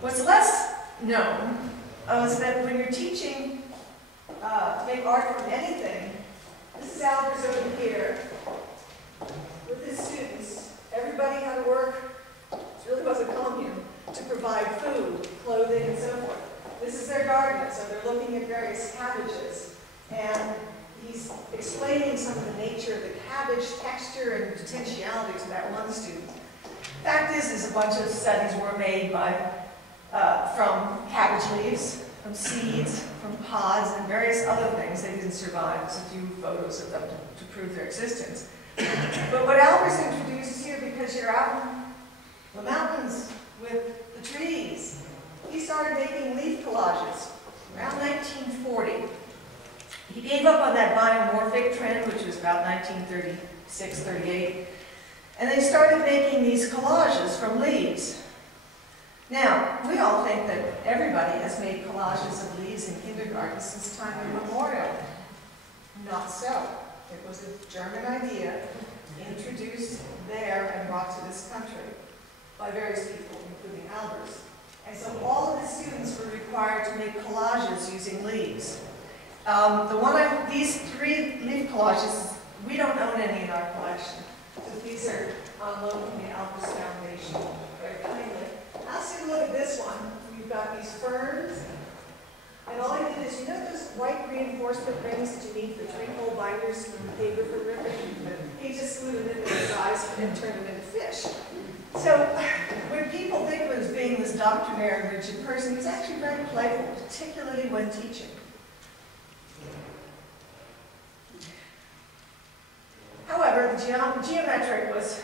What's less known is that when you're teaching to make art from anything, this is Albers over here with his students. Everybody had to work, it really was a commune, to provide food, clothing, and so forth. This is their garden, so they're looking at various cabbages. And he's explaining some of the nature of the cabbage texture and potentiality to that one student. Fact is a bunch of studies were made from cabbage leaves, from seeds, from pods, and various other things. They didn't survive. There's a few photos of them to prove their existence. But what Albers introduces here, because you're out in the mountains with the trees, he started making leaf collages around 1940. He gave up on that biomorphic trend, which was about 1936, 38, and they started making these collages from leaves. Now, we all think that everybody has made collages of leaves in kindergarten since time immemorial. Not so. It was a German idea introduced there and brought to this country by various people, including Albers. And so all of the students were required to make collages using leaves. These three leaf collages, we don't own any in our collection. So these are on loan from the Albers Foundation, very kindly. Let's take a look at this one. We've got these ferns. And all I did is, you know those white reinforcement rings that you need for three-hole binders from the paper for ripping? He just glued them into his eyes and turned them into fish. So when people think of him as being this doctrinaire, rigid person, he's actually very playful, particularly when teaching. However, the geometric was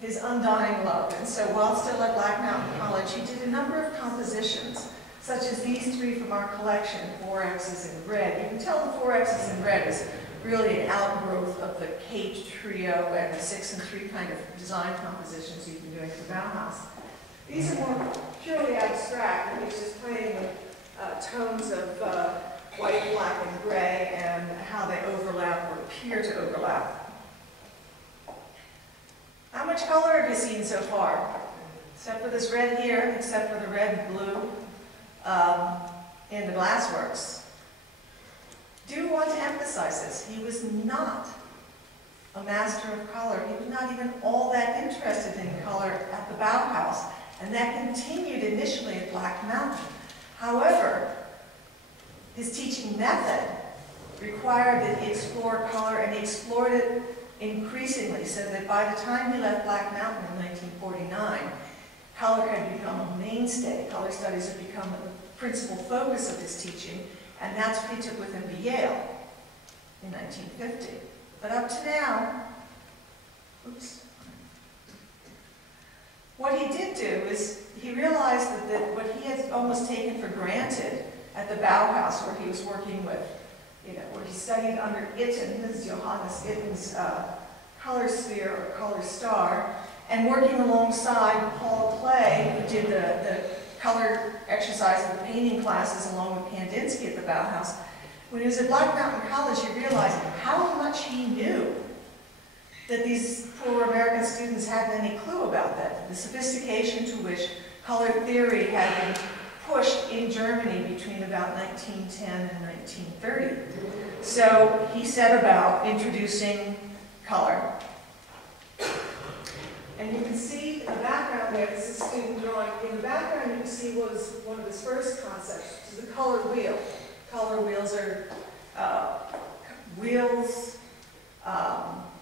his undying love, and so while still at Black Mountain College, he did a number of compositions, such as these three from our collection, 4X's in red. You can tell the 4X's in red is really an outgrowth of the Kate trio and the 6 and 3 kind of design compositions you've been doing for Bauhaus. These are more purely abstract, and he's just playing with tones of white, black, and gray, and how they overlap or appear to overlap. How much color have you seen so far? Except for this red here, except for the red and blue in the glassworks. Do want to emphasize this. He was not a master of color. He was not even all that interested in color at the Bauhaus, and that continued initially at Black Mountain. However, his teaching method required that he explore color, and he explored it increasingly, so that by the time he left Black Mountain in 1949, color had become a mainstay. Color studies had become the principal focus of his teaching, and that's what he took with him to Yale in 1950. But up to now, what he did do is he realized that what he had almost taken for granted at the Bauhaus, where he was working with, where he studied under Itten, this is Johannes Itten's color sphere or color star, and working alongside Paul Klee, who did the color exercise of the painting classes along with Kandinsky at the Bauhaus. When he was at Black Mountain College, he realized how much he knew that these poor American students hadn't any clue about that, the sophistication to which color theory had been pushed in Germany between about 1910 and 1930. So he set about introducing color. And you can see in the background there, this is a student drawing. In the background, you can see what was one of his first concepts, which is the color wheel. Color wheels are wheels,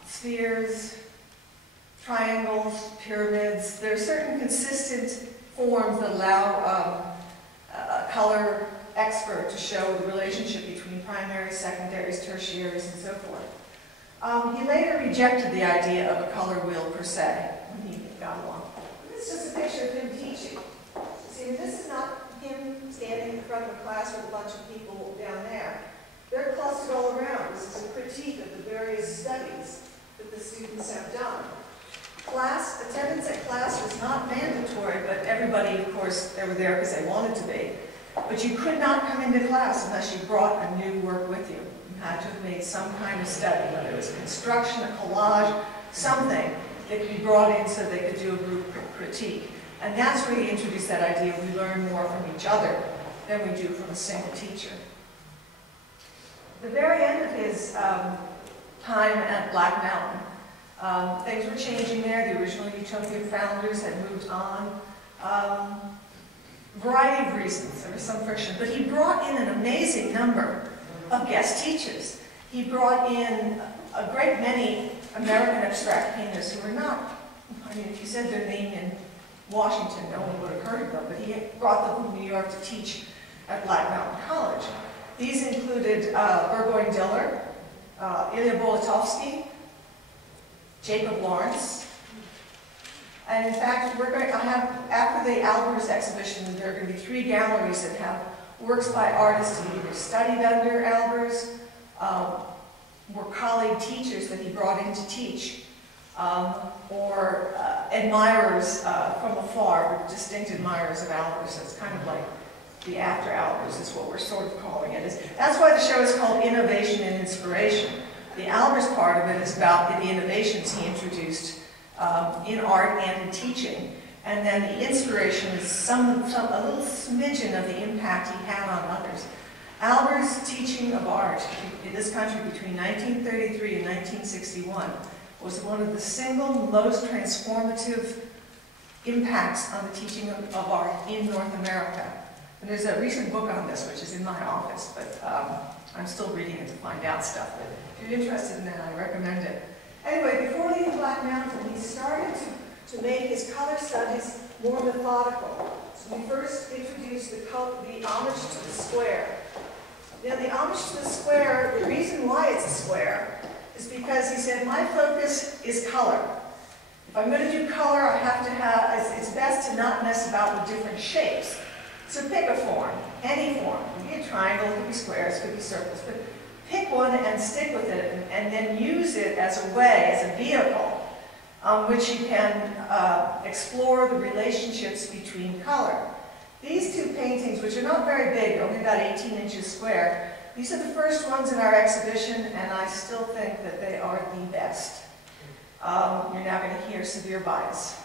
spheres, triangles, pyramids. There are certain consistent forms that allow a color expert to show the relationship between primaries, secondaries, tertiaries, and so forth. He later rejected the idea of a color wheel per se when he got along. This is just a picture of him teaching. See, this is not him standing in front of a class with a bunch of people down there. They're clustered all around. This is a critique of the various studies that the students have done. Attendance at class was not mandatory, but everybody, of course, they were there because they wanted to be. But you could not come into class unless you brought a new work with you. You had to have made some kind of study, whether it was construction, a collage, something that could be brought in so they could do a group critique. And that's where he introduced that idea we learn more from each other than we do from a single teacher. The very end of his time at Black Mountain, things were changing there. The original Utopian founders had moved on. Variety of reasons. There was some friction. But he brought in an amazing number of guest teachers. He brought in a great many American abstract painters who were not, I mean, if you said their name in Washington, no one would have heard of them, but he brought them from New York to teach at Black Mountain College. These included Burgoyne Diller, Ilya Bolitovsky, Jacob Lawrence, and in fact, I have, after the Albers exhibition, there are going to be 3 galleries that have works by artists who either studied under Albers, were colleague teachers that he brought in to teach, or admirers from afar, distinct admirers of Albers. So it's kind of like the after Albers is what we're sort of calling it. That's why the show is called Innovation and Inspiration. The Albers part of it is about the innovations he introduced in art and in teaching. And then the inspiration is a little smidgen of the impact he had on others. Albers' teaching of art in this country between 1933 and 1961 was one of the single most transformative impacts on the teaching of art in North America. And there's a recent book on this, which is in my office, but I'm still reading it to find out stuff. But if you're interested in that, I recommend it. Anyway, before leaving Black Mountain, he started to make his color studies more methodical. So we first introduced the homage to the square. Now, the homage to the square, the reason why it's a square is because he said, my focus is color. If I'm going to do color, I have to have, it's best to not mess about with different shapes. So pick a form, any form. It could be a triangle, it could be squares, it could be circles, but pick one and stick with it, and then use it as a way, as a vehicle, on which you can explore the relationships between color. These 2 paintings, which are not very big, only about 18 inches square, these are the first ones in our exhibition, and I still think that they are the best. You're now going to hear severe bias.